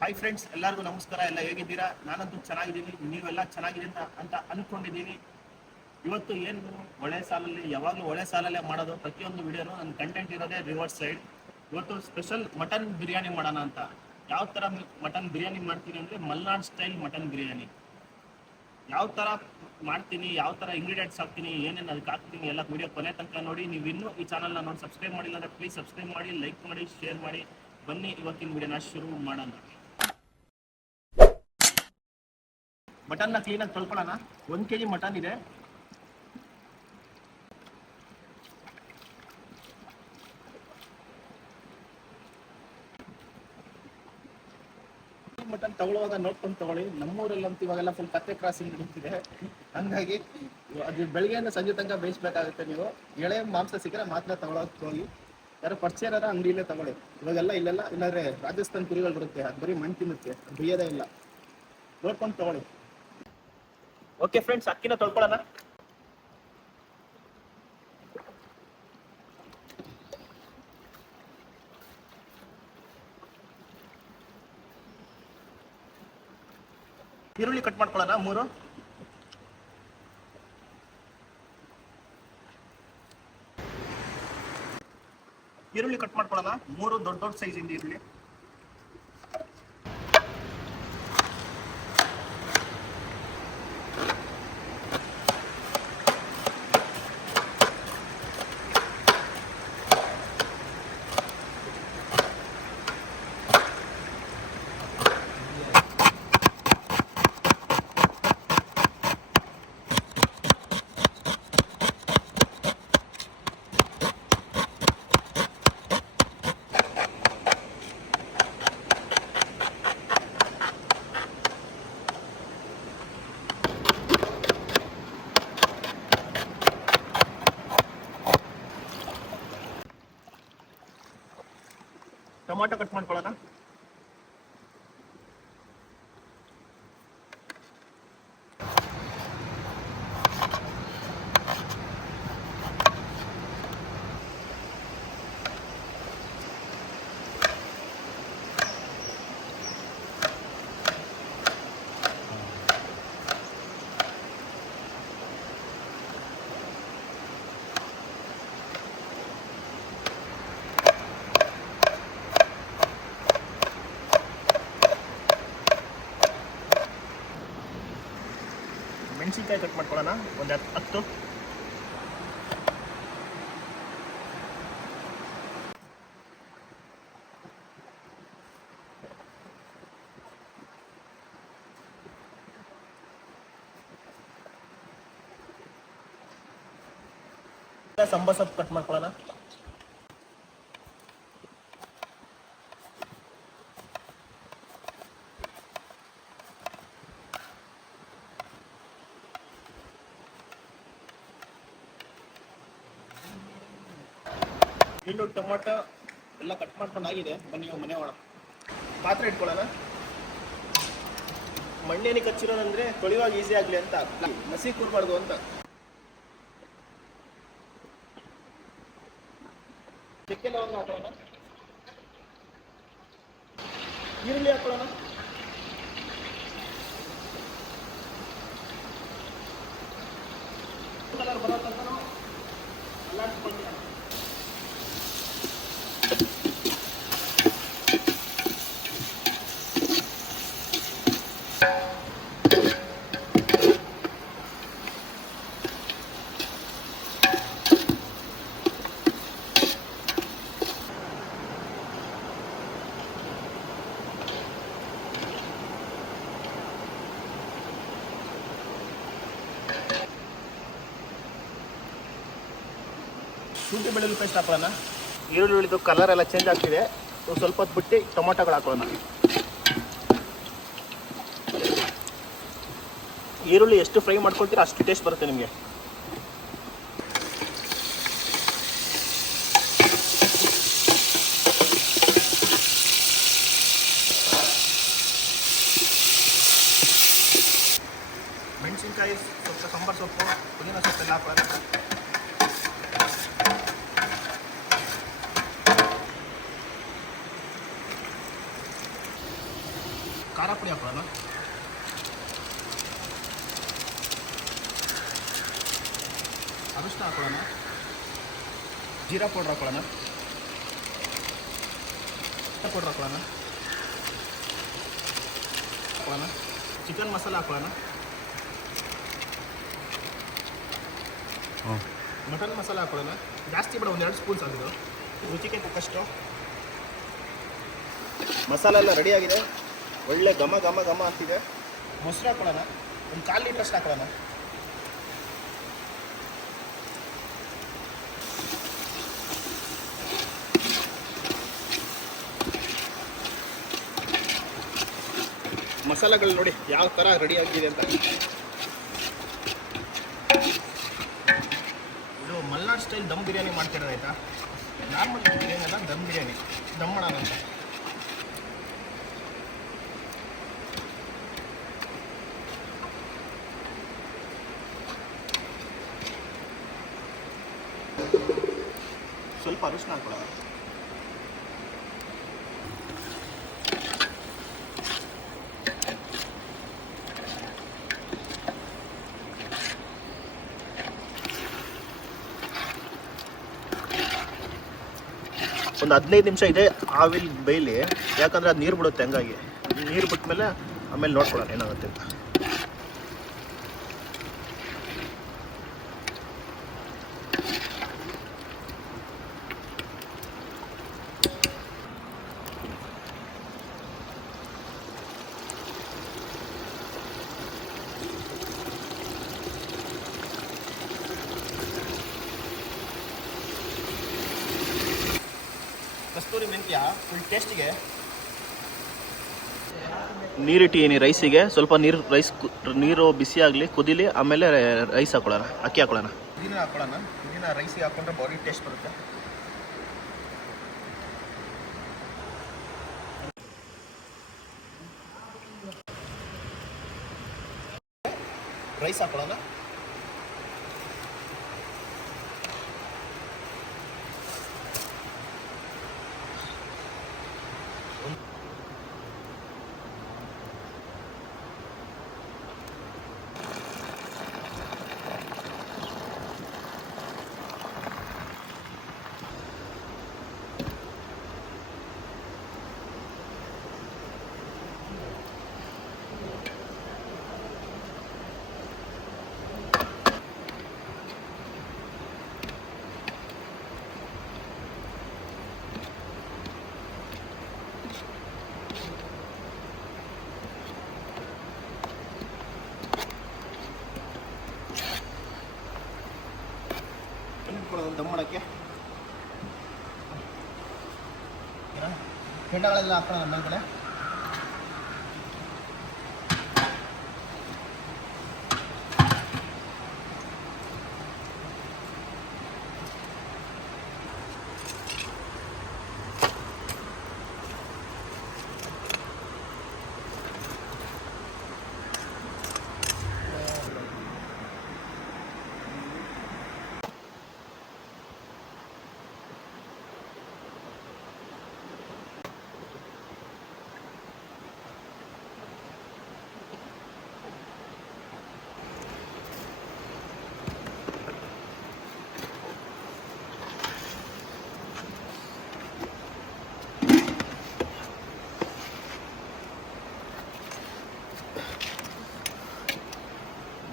Hi friends, ಎಲ್ಲರಿಗೂ ನಮಸ್ಕಾರ. ಎಲ್ಲ ಹೇಗಿದ್ದೀರಾ? ನಾನಂತೂ ಚೆನ್ನಾಗಿದ್ದೀನಿ, ನೀವೆಲ್ಲ ಚೆನ್ನಾಗಿದೆ ಅಂತ ಅಂದ್ಕೊಂಡಿದ್ದೀನಿ. ಇವತ್ತು ಏನು ಒಳ್ಳೆ ಸಾಲಲ್ಲಿ, ಯಾವಾಗಲೂ ಒಳ್ಳೆ ಸಾಲಲ್ಲೇ ಮಾಡೋದು. ಪ್ರತಿಯೊಂದು ವಿಡಿಯೋನು ನನ್ನ ಕಂಟೆಂಟ್ ಇರೋದೇ ರಿವರ್ಸ್ ಸೈಡ್. ಇವತ್ತು ಸ್ಪೆಷಲ್ ಮಟನ್ ಬಿರಿಯಾನಿ ಮಾಡೋಣ ಅಂತ. ಯಾವ ಥರ ಮಟನ್ ಬಿರಿಯಾನಿ ಮಾಡ್ತೀನಿ ಅಂದರೆ ಮಲ್ನಾಡ್ ಸ್ಟೈಲ್ ಮಟನ್ ಬಿರಿಯಾನಿ. ಯಾವ ಥರ ಮಾಡ್ತೀನಿ, ಯಾವ ಥರ ಇಂಗ್ರೀಡಿಯೆಂಟ್ಸ್ ಹಾಕ್ತೀನಿ, ಏನೇನು ಅದಕ್ಕೆ ಹಾಕ್ತೀನಿ ಎಲ್ಲ ವಿಡಿಯೋ ಕೊನೆ ತನಕ ನೋಡಿ. ನೀವು ಇನ್ನೂ ಈ ಚಾನಲ್ನ ನೋಡಿ ಸಬ್ಸ್ಕ್ರೈಬ್ ಮಾಡಿಲ್ಲ ಅಂದರೆ ಪ್ಲೀಸ್ ಸಬ್ಸ್ಕ್ರೈಬ್ ಮಾಡಿ, ಲೈಕ್ ಮಾಡಿ, ಶೇರ್ ಮಾಡಿ. ಬನ್ನಿ ಇವತ್ತಿನ ವಿಡಿಯೋನ ಶುರು ಮಾಡೋಣ. ಮಟನ್ನ ಕ್ಲೀನಾಗಿ ತೊಳ್ಕೊಳ್ಳೋಣ. 1 kg ಮಟನ್ ಇದೆ. ಮಟನ್ ತಗೊಳ್ಳುವಾಗ ನೋಡ್ಕೊಂಡು ತಗೊಳ್ಳಿ. ನಮ್ಮೂರಲ್ಲಂತೂ ಇವಾಗೆಲ್ಲ ಫುಲ್ ಕತ್ತೆ ಕ್ರಾಸಿಂಗ್ ನಿಂತಿದೆ. ಹಂಗಾಗಿ ಅದು ಬೆಳಗ್ಗೆಯಿಂದ ಸಂಜೆ ತನಕ ಬೇಯಿಸ್ಬೇಕಾಗುತ್ತೆ. ನೀವು ಎಳೆ ಮಾಂಸ ಸಿಕ್ಕರೆ ಮಾತ್ರ ತಗೊಳೋಕೆ ಹೋಗಿ. ಯಾರು ಪರಿಚಯ ಅಂಗಡಿಯಲ್ಲೇ ತಗೊಳ್ಳಿ. ಇವಾಗೆಲ್ಲ ಇಲ್ಲೆಲ್ಲ ಇಲ್ಲಾಂದ್ರೆ ರಾಜಸ್ಥಾನ್ ಕುರಿಗಳು ಬರುತ್ತೆ, ಅದು ಬರೀ ಮಣ್ಣು ತಿನ್ನುತ್ತೆ, ಬೇಯೋದೇ ಇಲ್ಲ. ನೋಡ್ಕೊಂಡು ತಗೊಳ್ಳಿ. ಓಕೆ ಫ್ರೆಂಡ್ಸ್, ಅಕ್ಕಿನ ತೊಳ್ಕೊಳ್ಳೋಣ. ಈರುಳ್ಳಿ ಕಟ್ ಮಾಡ್ಕೊಳ್ಳೋಣ. 3 ಈರುಳ್ಳಿ ಕಟ್ ಮಾಡ್ಕೊಳ್ಳೋಣ. 3 ದೊಡ್ಡ ಸೈಜ್ ಇಂದ ಈರುಳ್ಳಿ. ಟೊಮಾಟೊ ಕಟ್ ಮಾಡ್ಕೊಳ್ಳೋಣ. ಮೆಣಸಿನ್ಕಾಯಿ ಕಟ್ ಮಾಡ್ಕೊಳ್ಳೋಣ. ಒಂದು 10. ಸಾಂಬಾರ್ ಸೊಪ್ಪು ಕಟ್ ಮಾಡ್ಕೊಳ್ಳೋಣ. ಈರುಳ್ಳಿ, ಟೊಮಾಟೊ ಎಲ್ಲ ಕಟ್ ಮಾಡ್ಕೊಂಡಾಗಿದೆ. ಬನ್ನಿ ಮನೆ ಒಳ ಪಾತ್ರೆ ಇಟ್ಕೊಳ್ಳೋಣ. ಮಣ್ಣೇನಿಗೆ ಹಚ್ಚಿರೋದಂದ್ರೆ ತೊಳೆಯುವಾಗ ಈಸಿ ಆಗಲಿ ಅಂತ, ಮಸಿ ಕೂರ್ಬಾರ್ದು ಅಂತ. ಚಕ್ಕೆ ಲವಂಗ ಹಾಕೊಳ್ಳೋಣ. ಈರುಳ್ಳಿ ಹಾಕೊಳ್ಳೋಣ. ಕಲರ್ ಬರೋ ತನಕ ಅಲ್ಲಾಡಿಸ್ಕೊಳ್ಳೋಣ. ಶುಂಠಿ ಬೆಳ್ಳುಳ್ಳಿ ಪೇಸ್ಟ್ ಹಾಕೋಣ. ಈರುಳ್ಳಿದು ಕಲರ್ ಎಲ್ಲ ಚೇಂಜ್ ಆಗ್ತಿದೆ. ಸ್ವಲ್ಪ ಹೊತ್ತು ಬಿಟ್ಟು ಟೊಮೊಟೊಗಳು ಹಾಕೋಣ. ಈರುಳ್ಳಿ ಎಷ್ಟು ಫ್ರೈ ಮಾಡ್ಕೊಳ್ತೀರಾ ಅಷ್ಟು ಟೇಸ್ಟ್ ಬರುತ್ತೆ ನಿಮಗೆ. ಮೆಣಸಿನ್ಕಾಯಿ, ಸ್ವಲ್ಪ ಸಾಂಬಾರು ಸೊಪ್ಪು, ಪುದೀನ ಸೊಪ್ಪೆಲ್ಲ ಹಾಕೋಣ. ಖಾರ ಪುಡಿ ಹಾಕೊಳ್ಳೋಣ. ಅರಿಶಿನ ಹಾಕೊಳ್ಳೋಣ. ಜೀರಾ ಪೌಡ್ರ್ ಹಾಕೊಳ್ಳೋಣ. ಪೌಡ್ರ್ ಹಾಕೊಳ್ಳೋಣ. ಚಿಕನ್ ಮಸಾಲ ಹಾಕೊಳ್ಳೋಣ. ಮಟನ್ ಮಸಾಲ ಹಾಕೊಳ್ಳೋಣ. ಜಾಸ್ತಿ ಬೇಡ, 1-2 ಸ್ಪೂನ್ಸ್ ಆಗಿದ್ದು. ರುಚಿಗೆ ತಕ್ಕಷ್ಟು. ಮಸಾಲ ಎಲ್ಲ ರೆಡಿಯಾಗಿದೆ, ಒಳ್ಳೆ ಘಮ ಘಮ ಘಮ ಅಂತಿದೆ. ಮೊಸರು ಹಾಕೊಳ್ಳೋಣ. 1/4 ಲೀಟ್ರ್ ಅಷ್ಟು ಹಾಕೊಳ್ಳೋಣ. ಮಸಾಲೆಗಳು ನೋಡಿ ಯಾವ ಥರ ರೆಡಿ ಆಗಿದೆ ಅಂತ. ಇದು ಮಲ್ನಾಡ್ ಸ್ಟೈಲ್ ದಮ್ ಬಿರಿಯಾನಿ ಮಾಡ್ತಿರೋದು ಆಯಿತಾ. ನಾರ್ಮಲ್ ಬಿರಿಯಾನಿ ಅಲ್ಲ, ದಮ್ ಬಿರಿಯಾನಿ. ದಮ್ ಮಾಡೋಣ ಅಂತ. ಸ್ವಲ್ಪ ಅರಿಶಿನ ಹಾಕೊಳ್ಳೋಣ. ಒಂದು 15 ನಿಮಿಷ ಇದೆ ಆವಿಲ್ ಬೇಯಲಿ, ಯಾಕಂದರೆ ಅದು ನೀರು ಬಿಡುತ್ತೆ. ಹಂಗಾಗಿ ನೀರು ಬಿಟ್ಮೇಲೆ ಆಮೇಲೆ ನೋಡ್ಕೊಳ್ಳೋಣ ಏನಾಗುತ್ತೆ ಅಂತ. ಕಸ್ತೂರಿ ಮೆಂತ್ಯ ಫುಲ್ ಟೇಸ್ಟಿಗೆ. ನೀರಿಟ್ಟಿದ್ದೀನಿ ರೈಸಿಗೆ. ಸ್ವಲ್ಪ ನೀರು ಬಿಸಿ ಆಗಲಿ, ಕುದೀಲಿ, ಆಮೇಲೆ ರೈಸ್ ಹಾಕೊಳ್ಳೋಣ, ಅಕ್ಕಿ ಹಾಕೊಳ್ಳೋಣ. ಇದನ್ನ ಹಾಕೊಳ್ಳೋಣ. ಇದನ್ನ ರೈಸಿಗೆ ಹಾಕೊಂಡ್ರೆ ಬಾಡಿ ಟೇಸ್ಟ್ ಬರುತ್ತೆ. ರೈಸ್ ಹಾಕೊಳ್ಳೋಣ. ದಮ್ ಮಾಡೋಕ್ಕೆ ಕೆಂಡಗಳೆಲ್ಲ ಹಾಕೋಣ ಮೇಲ್ಗಡೆ.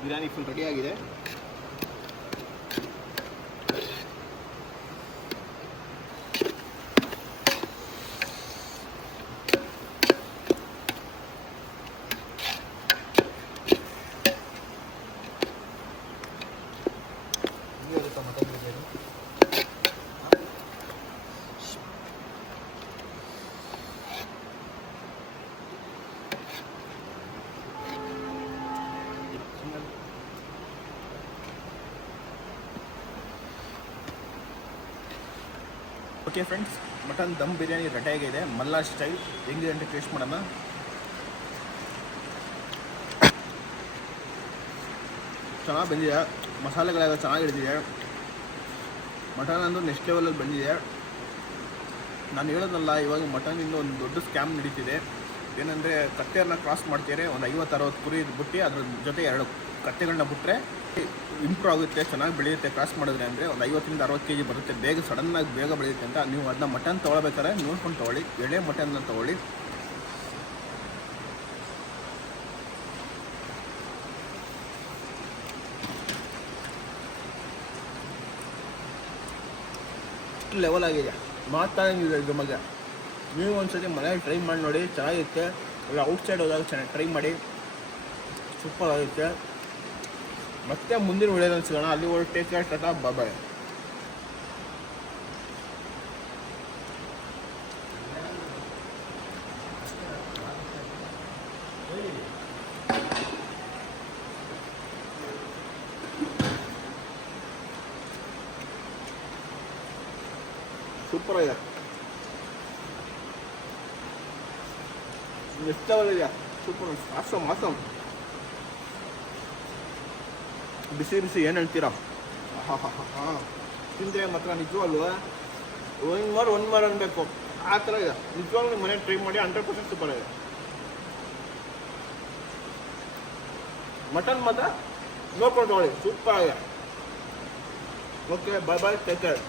ಬಿರಿಯಾನಿ ಫುಲ್ ರೆಡಿ ಆಗಿದೆ. Mutton biryani okay friends, mutton dum biryani ರೆಡಿಯಾಗಿದೆ. ಮಲ್ನಾಡ್ ಸ್ಟೈಲ್ ಹೆಂಗಿದೆ ಅಂತ ಟೇಸ್ಟ್ ಮಾಡೋಣ. ಚೆನ್ನಾಗಿ ಬಂದಿದೆ, ಮಸಾಲೆಗಳೆಲ್ಲ ಚೆನ್ನಾಗಿ ಹಿಡಿದಿದೆ. ಮಟನ್ ಅಂದರೂ ನೆಕ್ಸ್ಟ್ ಲೆವೆಲಲ್ಲಿ ಬಂದಿದೆ. ನಾನು ಹೇಳೋದಲ್ಲ, ಇವಾಗ ಮಟನಿಂದ ಒಂದು ದೊಡ್ಡ ಸ್ಕ್ಯಾಮ್ ನಡೀತಿದೆ. ಏನಂದರೆ ಕತ್ತೆಯನ್ನು ಕ್ರಾಸ್ ಮಾಡ್ತೀರಿ, ಒಂದು 50-60 ಕುರಿ ಬಿಟ್ಟು ಅದ್ರ ಜೊತೆ 2 ಕತ್ತೆಗಳನ್ನ ಬಿಟ್ಟರೆ ಇಂಪ್ರೂವ್ ಆಗುತ್ತೆ, ಚೆನ್ನಾಗಿ ಬೆಳೆಯುತ್ತೆ. ಕ್ರಾಸ್ ಮಾಡಿದ್ರೆ ಅಂದರೆ ಒಂದು 50-60 kg ಬರುತ್ತೆ, ಬೇಗ ಸಡನ್ನಾಗಿ ಬೇಗ ಬೆಳೆಯುತ್ತೆ ಅಂತ. ನೀವು ಅದನ್ನ ಮಟನ್ ತೊಗೊಳ್ಬೇಕಾದ್ರೆ ನೋಡ್ಕೊಂಡು ತೊಗೊಳ್ಳಿ, ಎಳೆ ಮಟನ್ನ ತೊಗೊಳ್ಳಿ. ಲೆವೆಲ್ ಆಗಿದೆ, ಮಾತಾಡಂಗಿದೆ ಇದ್ರ ಬಗ್ಗೆ. ನೀವು ಒಂದ್ಸತಿ ಮನೇಲಿ ಟ್ರೈ ಮಾಡಿ ನೋಡಿ, ಚೆನ್ನಾಗಿರುತ್ತೆ. ಇಲ್ಲ ಔಟ್ಸೈಡ್ ಹೋದಾಗ ಚೆನ್ನಾಗಿ ಟ್ರೈ ಮಾಡಿ, ಸೂಪರ್ ಆಗುತ್ತೆ. ಮತ್ತೆ ಮುಂದಿನ ವಿಡಿಯೋದಲ್ಲಿ ಸಿಗೋಣ. ಅಲ್ಲಿ ಒಳ್ಳೆ ಟೇಕ್ ಕೇರ್, ಟಾಟಾ, ಬಾಯ್. ಸೂಪರ್ ಆಗಿದೆ, ನೆಕ್ಸ್ಟ್ ಲೆವೆಲ್ ಇದೆ, ಸೂಪರ್, ಆಸಮ್. ಬಿಸಿ ಬಿಸಿ ಏನು ಹೇಳ್ತೀರಾ? ಹಾಂ ತಿಂದರೆ ಮಾತ್ರ ನಿಜವಾಗ್ಲೂ ಒಂದು ಮಾರು ಅನ್ಬೇಕು, ಆ ಥರ ಇದೆ. ನಿಜವಾಗ್ಲೂ ನಿಮ್ಮ ಮನೆ ಟ್ರೈ ಮಾಡಿ, 100% ಸೂಪರ್ ಇದೆ. ಮಟನ್ ಮಾತ್ರ ನೋಡ್ಕೊಂಡು ತೊಗೊಳ್ಳಿ, ಸೂಪರ್ ಆಗಿದೆ. ಓಕೆ, ಬಾಯ್, ಟೇಕ್ ಕೇರ್.